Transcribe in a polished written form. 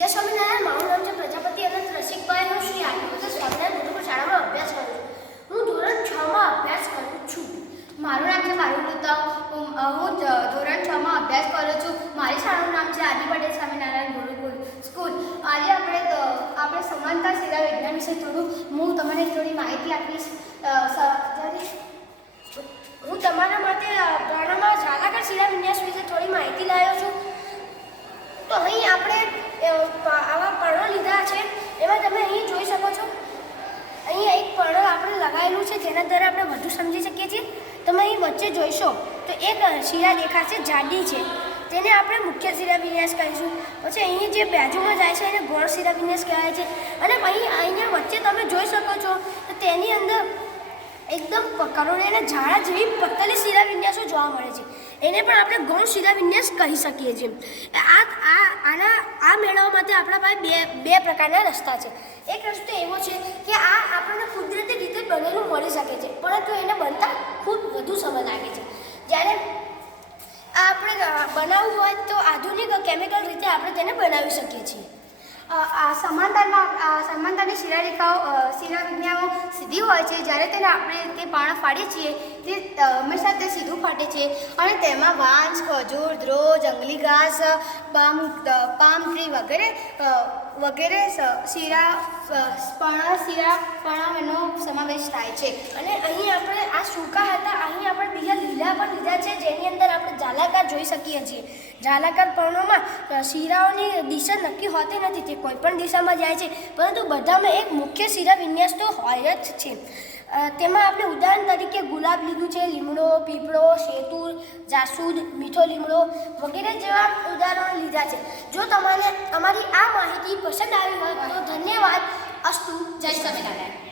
જય સ્વામિનારાયણ. મારું નામ છે પ્રજાપતિ અનંત રસિકભાઈ. હું શ્રી આદિપુત્ર સ્વામિનારાયણ ગુરુકુળ શાળામાં અભ્યાસ કરું છું. હું ધોરણ 6 માં અભ્યાસ કરું છું. મારું નામ છે મારુલતા. હું ધોરણ 6 માં અભ્યાસ કરું છું. મારી શાળાનું નામ છે આદિપુત્ર સ્વામિનારાયણ ગુરુકુળ સ્કૂલ. આજે આપણે સમાનતા શિરા વિજ્ઞાન વિશે હું તમને થોડી માહિતી આપીશ. હું તમારા માટે પ્રાણામાં ઝાલાકાર શિરા વિન્યાસ વિશે થોડી માહિતી લાવ્યો છું. તો અહીં આપણે આવા પર્ણો લીધા છે. એમાં તમે અહીં જોઈ શકો છો, અહીં એક પર્ણ આપણે લગાવેલું છે જેના દ્વારા આપણે વધુ સમજી શકીએ છીએ. તમે અહીં વચ્ચે જોઈશો તો એક શિરા દેખાશે, જાડી છે, તેને આપણે મુખ્ય શિરા વિન્યાસ કહીશું. પછી અહીં જે બાજુમાં જાય છે એને ગૌણ શિરા વિન્યાસ કહેવાય છે. અને અહીંયા વચ્ચે તમે જોઈ શકો છો તો તેની અંદર એકદમ કરોડ અને ઝાડા જેવી પતલી શિરા વિન્યાસો જોવા મળે છે. એને પણ આપણે ગૌણ શિરા વિન્યાસ કહી શકીએ છીએ. આ મેળવવા માટે આપણા પાસે બે પ્રકારના રસ્તા છે. એક રસ્તો એવો છે કે આ આપણને કુદરતી રીતે બનેલું મળી શકે છે, પરંતુ એને બનતા ખૂબ વધુ સમય લાગે છે. જ્યારે આપણે બનાવવું હોય તો આધુનિક કેમિકલ રીતે આપણે તેને બનાવી શકીએ છીએ. સમાનતાની શિરા વિજ્ઞાનો સીધી હોય છે. જ્યારે આપણે તે પાણા ફાડીએ છીએ તે હંમેશા તે સીધું ફાટે છે અને તેમાં વાંસ, ખજૂર, દ્રોહ, જંગલી ઘાસ, પામ ટ્રી વગેરે પર્ણોનો સમાવેશ થાય છે. અને અહીં આપણે આ સૂકા હતા, અહીં આપણે બીજા લીલા પણ લીધા છે જેની અંદર આપણે ઝાલાકાર જોઈ શકીએ છીએ. ઝાલાકાર પર્ણોમાં શિરાઓની દિશા નક્કી હોતી નથી, તે કોઈ પણ દિશામાં જાય છે, પરંતુ બધામાં એક મુખ્ય શિરા વિન્યાસ તો હોય જ છે. તેમાં આપણે ઉદાહરણ તરીકે ગુલાબ લીધું છે, લીમડો, પીપળો, શેતુર, જાસૂદ, મીઠો લીમડો વગેરે જેવા ઉદાહરણો લીધા છે. જો તમને અમારી આ માહિતી પસંદ આવી હોય તો ધન્યવાદ. અસ્તુ. જય સ્વામિનારાયણ.